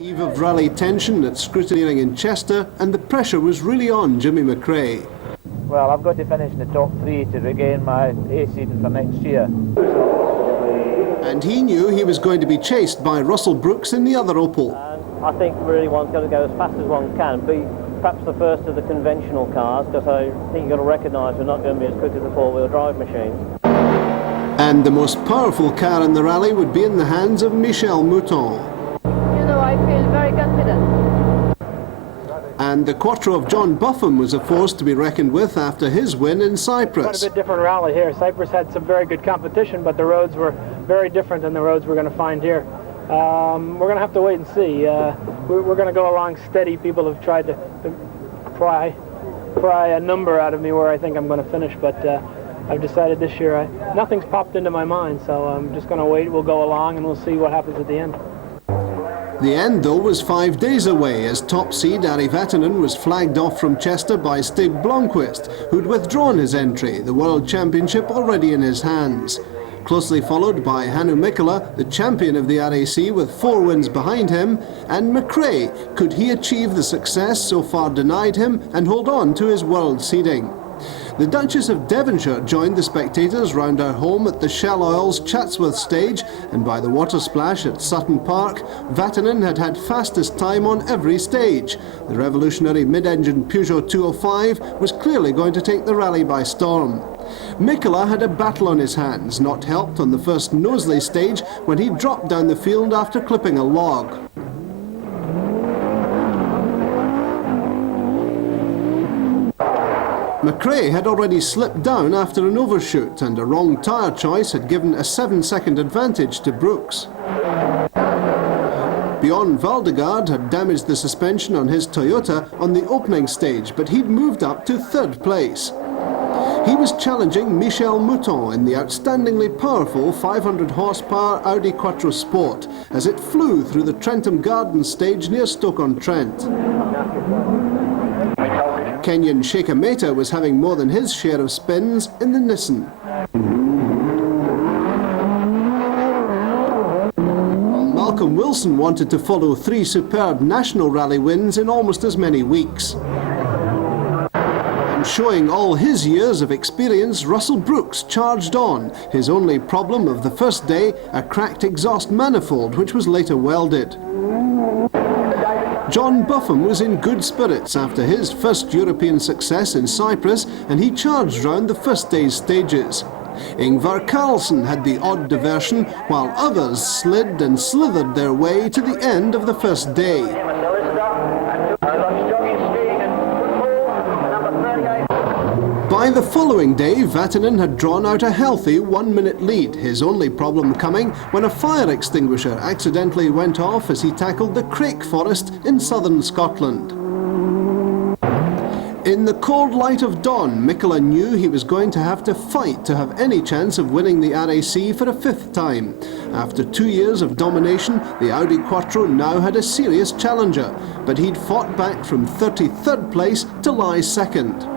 Eve of rally tension at scrutineering in Chester, and the pressure was really on Jimmy McRae. Well, I've got to finish in the top three to regain my A seeding for next year. And he knew he was going to be chased by Russell Brooks in the other Opel. I think really one's got to go as fast as one can, be perhaps the first of the conventional cars, because I think you've got to recognise we're not going to be as quick as the four-wheel drive machines. And the most powerful car in the rally would be in the hands of Michel Mouton. You know, I feel very confident. And the Quattro of John Buffum was a force to be reckoned with after his win in Cyprus. Quite a bit different rally here. Cyprus had some very good competition, but the roads were very different than the roads we're going to find here. We're going to have to wait and see. We're going to go along steady. People have tried to pry a number out of me where I think I'm going to finish, but I've decided this year nothing's popped into my mind, so I'm just going to wait. We'll go along and we'll see what happens at the end. The end, though, was 5 days away as top seed Ari Vatanen was flagged off from Chester by Stig Blomqvist, who'd withdrawn his entry, the World Championship already in his hands. Closely followed by Hannu Mikkola, the champion of the RAC with 4 wins behind him, and McRae. Could he achieve the success so far denied him and hold on to his world seeding? The Duchess of Devonshire joined the spectators round her home at the Shell Oil's Chatsworth stage, and by the water splash at Sutton Park, Vatanen had fastest time on every stage. The revolutionary mid-engine Peugeot 205 was clearly going to take the rally by storm. Mikkola had a battle on his hands, not helped on the first Knowsley stage when he dropped down the field after clipping a log. McRae had already slipped down after an overshoot, and a wrong tyre choice had given a 7-second advantage to Brooks. Bjorn Valdegaard had damaged the suspension on his Toyota on the opening stage, but he'd moved up to 3rd place. He was challenging Michel Mouton in the outstandingly powerful 500 horsepower Audi Quattro Sport as it flew through the Trentham Gardens stage near Stoke-on-Trent. Kenyan Sheikha Mehta was having more than his share of spins in the Nissan. Malcolm Wilson wanted to follow 3 superb national rally wins in almost as many weeks. And showing all his years of experience, Russell Brooks charged on, his only problem of the first day, a cracked exhaust manifold which was later welded. John Buffum was in good spirits after his first European success in Cyprus, and he charged round the first day's stages. Ingvar Carlsson had the odd diversion, while others slid and slithered their way to the end of the first day. By the following day, Vatanen had drawn out a healthy 1-minute lead, his only problem coming when a fire extinguisher accidentally went off as he tackled the Crake Forest in southern Scotland. In the cold light of dawn, Mikkola knew he was going to have to fight to have any chance of winning the RAC for a 5th time. After 2 years of domination, the Audi Quattro now had a serious challenger, but he'd fought back from 33rd place to lie 2nd.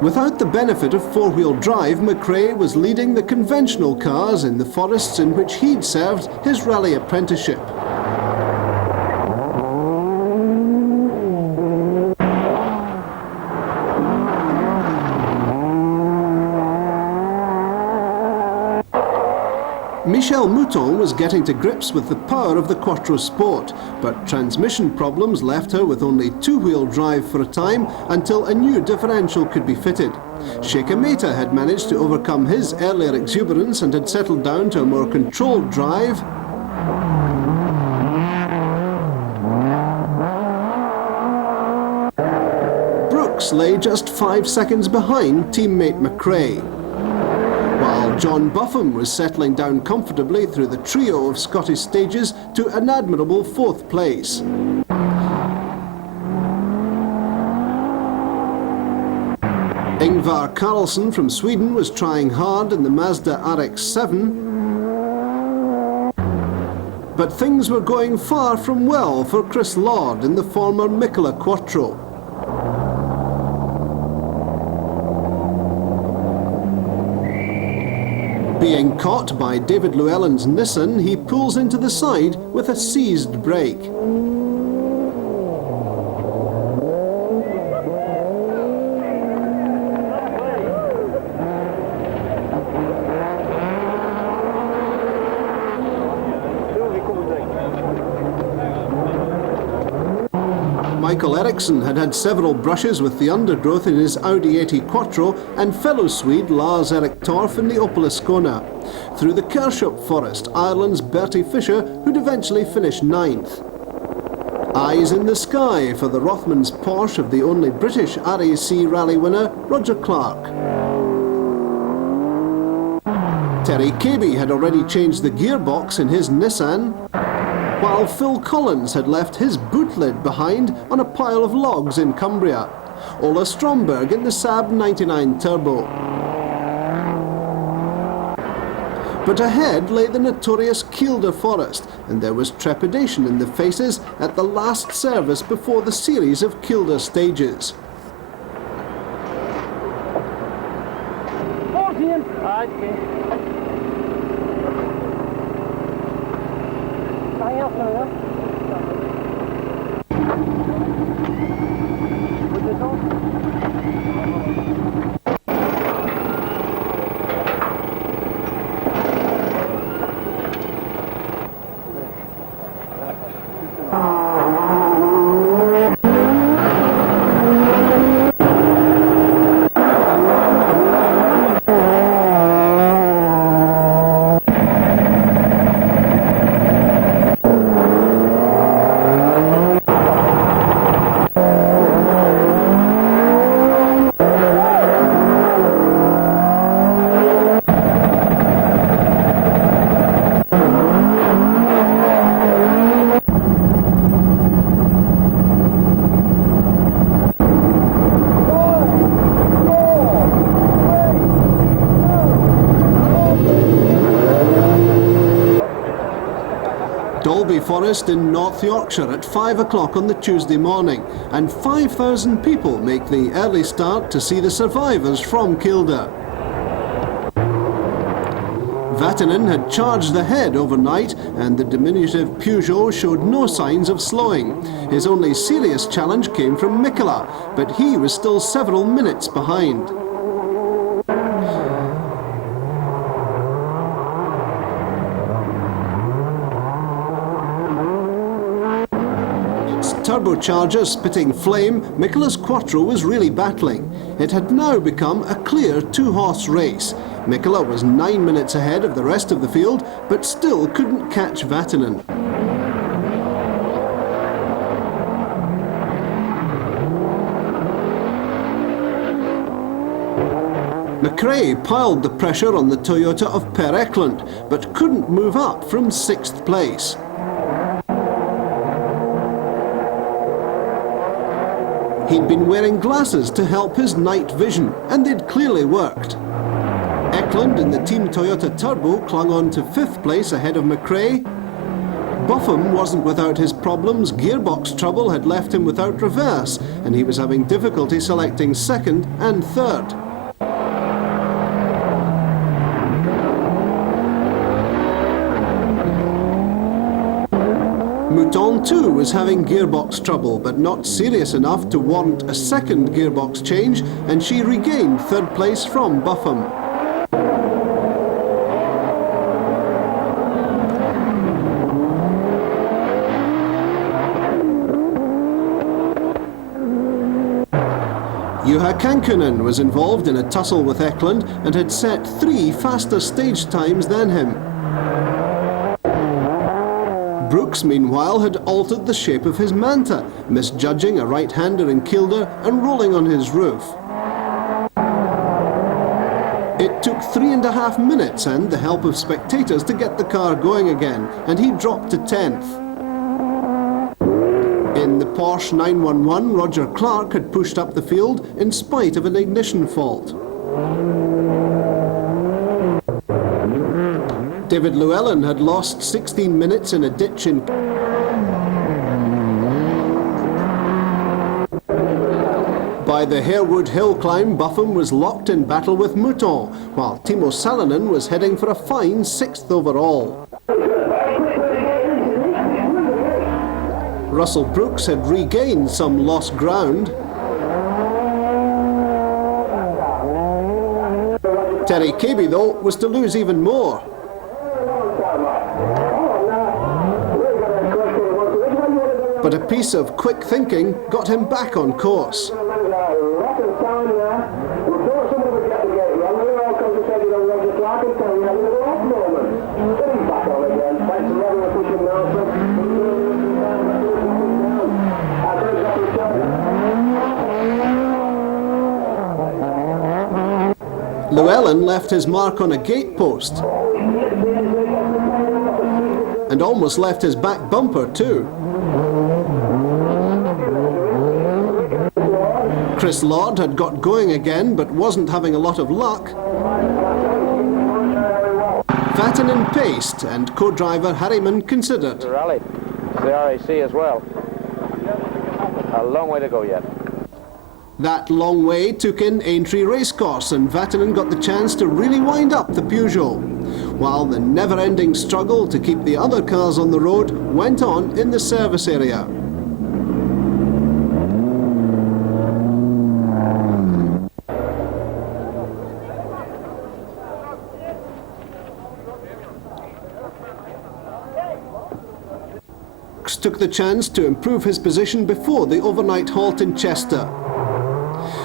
Without the benefit of 4-wheel drive, McRae was leading the conventional cars in the forests in which he'd served his rally apprenticeship. Michel Mouton was getting to grips with the power of the Quattro Sport, but transmission problems left her with only 2-wheel drive for a time until a new differential could be fitted. Sheikha Mehta had managed to overcome his earlier exuberance and had settled down to a more controlled drive. Brooks lay just 5 seconds behind teammate McRae, while John Buffum was settling down comfortably through the trio of Scottish stages to an admirable 4th place. Ingvar Carlsson from Sweden was trying hard in the Mazda RX-7, but things were going far from well for Chris Lord in the former Mikkola Quattro. Being caught by David Llewellyn's Nissan, he pulls into the side with a seized brake. Michael Eriksson had had several brushes with the undergrowth in his Audi 80 Quattro and fellow Swede Lars-Erik Torff in the Opel Ascona. Through the Kershope forest, Ireland's Bertie Fisher, who'd eventually finish 9th. Eyes in the sky for the Rothmans Porsche of the only British RAC Rally winner, Roger Clark. Terry Cabey had already changed the gearbox in his Nissan, while Phil Collins had left his boot lid behind on a pile of logs in Cumbria. Ola Stromberg in the Saab 99 Turbo. But ahead lay the notorious Kielder forest, and there was trepidation in the faces at the last service before the series of Kielder stages. 14! Forest in North Yorkshire at 5 o'clock on the Tuesday morning, and 5,000 people make the early start to see the survivors from Kielder. Vatanen had charged ahead overnight, and the diminutive Peugeot showed no signs of slowing. His only serious challenge came from Mikkola, but he was still several minutes behind. Turbocharger spitting flame, Mikkola's Quattro was really battling. It had now become a clear two-horse race. Mikkola was 9 minutes ahead of the rest of the field, but still couldn't catch Vatanen. McRae piled the pressure on the Toyota of Per Eklund, but couldn't move up from 6th place. He'd been wearing glasses to help his night vision, and they'd clearly worked. Eklund in the Team Toyota Turbo clung on to 5th place ahead of McRae. Buffum wasn't without his problems. Gearbox trouble had left him without reverse, and he was having difficulty selecting 2nd and 3rd. Mouton too was having gearbox trouble, but not serious enough to warrant a 2nd gearbox change, and she regained 3rd place from Buffum. Juha Kankkunen was involved in a tussle with Eklund and had set 3 faster stage times than him. Brooks, meanwhile, had altered the shape of his Manta, misjudging a right-hander in Kielder and rolling on his roof. It took 3.5 minutes and the help of spectators to get the car going again, and he dropped to 10th. In the Porsche 911, Roger Clark had pushed up the field in spite of an ignition fault. David Llewellyn had lost 16 minutes in a ditch in by By the Harewood Hill climb, Buffum was locked in battle with Mouton, while Timo Salonen was heading for a fine 6th overall. Russell Brooks had regained some lost ground. Terry Cabey, though, was to lose even more. But a piece of quick thinking got him back on course. Llewellyn left his mark on a gate post and almost left his back bumper too. Chris Lord had got going again but wasn't having a lot of luck. Vatanen paced and co-driver Harriman considered. The rally, the RAC as well. A long way to go yet. That long way took in Aintree Racecourse, and Vatanen got the chance to really wind up the Peugeot, while the never-ending struggle to keep the other cars on the road went on in the service area. Took the chance to improve his position before the overnight halt in Chester.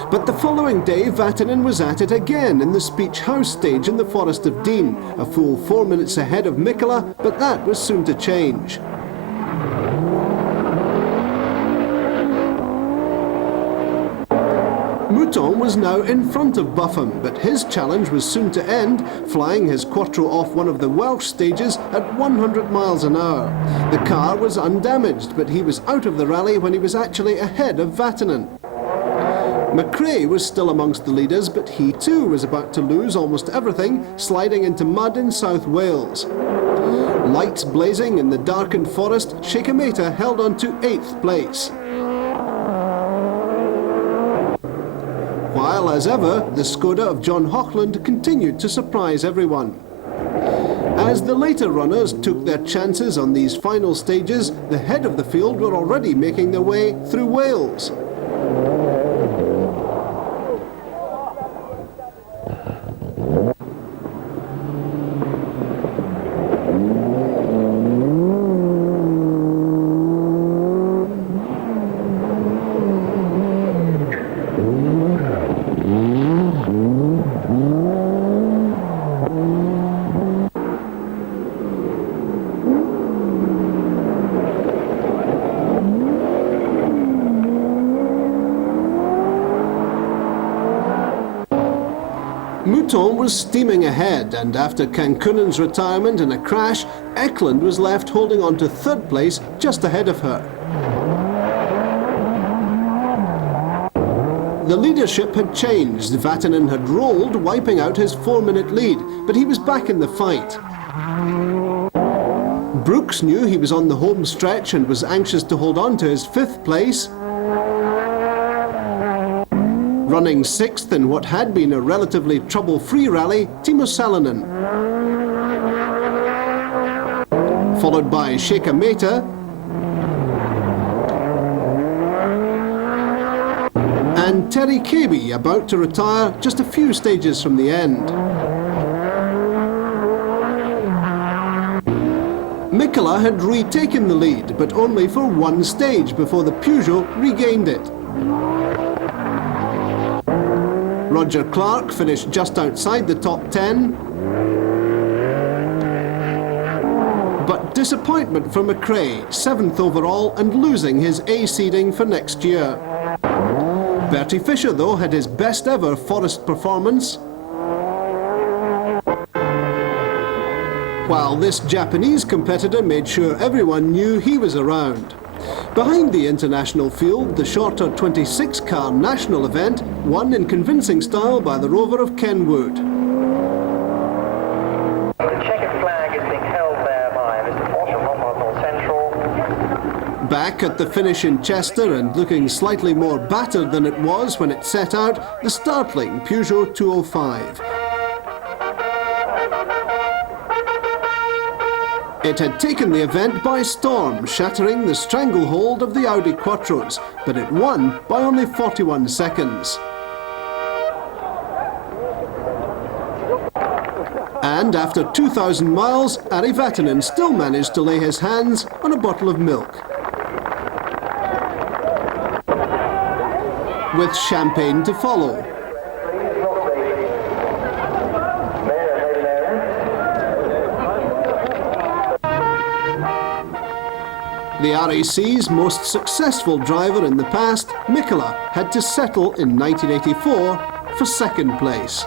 But the following day, Vatanen was at it again in the Speech House stage in the Forest of Dean, a full 4 minutes ahead of Mikkola, but that was soon to change. Mouton was now in front of Buffum, but his challenge was soon to end, flying his Quattro off one of the Welsh stages at 100 miles an hour. The car was undamaged, but he was out of the rally when he was actually ahead of Vatanen. McRae was still amongst the leaders, but he too was about to lose almost everything, sliding into mud in South Wales. Lights blazing in the darkened forest, Shakameta held on to 8th place. While, as ever, the Skoda of John Hochland continued to surprise everyone. As the later runners took their chances on these final stages, the head of the field were already making their way through Wales. Mouton was steaming ahead, and after Kankunen's retirement in a crash, Eklund was left holding on to 3rd place just ahead of her. The leadership had changed. Vatanen had rolled, wiping out his 4-minute lead, but he was back in the fight. Brooks knew he was on the home stretch and was anxious to hold on to his 5th place. Running 6th in what had been a relatively trouble-free rally, Timo Salonen. Followed by Shakameta. And Terry Cabey, about to retire just a few stages from the end. Mikkola had retaken the lead, but only for 1 stage before the Peugeot regained it. Roger Clark finished just outside the top 10. But disappointment for McRae, 7th overall and losing his A seeding for next year. Bertie Fisher, though, had his best ever Forest performance, while this Japanese competitor made sure everyone knew he was around. Behind the international field, the shorter 26-car national event won in convincing style by the Rover of Kenwood. The checkered flag is being held there by Mr. Bosch of Lombard Central. Back at the finish in Chester and looking slightly more battered than it was when it set out, the startling Peugeot 205. It had taken the event by storm, shattering the stranglehold of the Audi Quattros, but it won by only 41 seconds. And after 2,000 miles, Ari Vatanen still managed to lay his hands on a bottle of milk. With champagne to follow. The RAC's most successful driver in the past, Mikola, had to settle in 1984 for second place.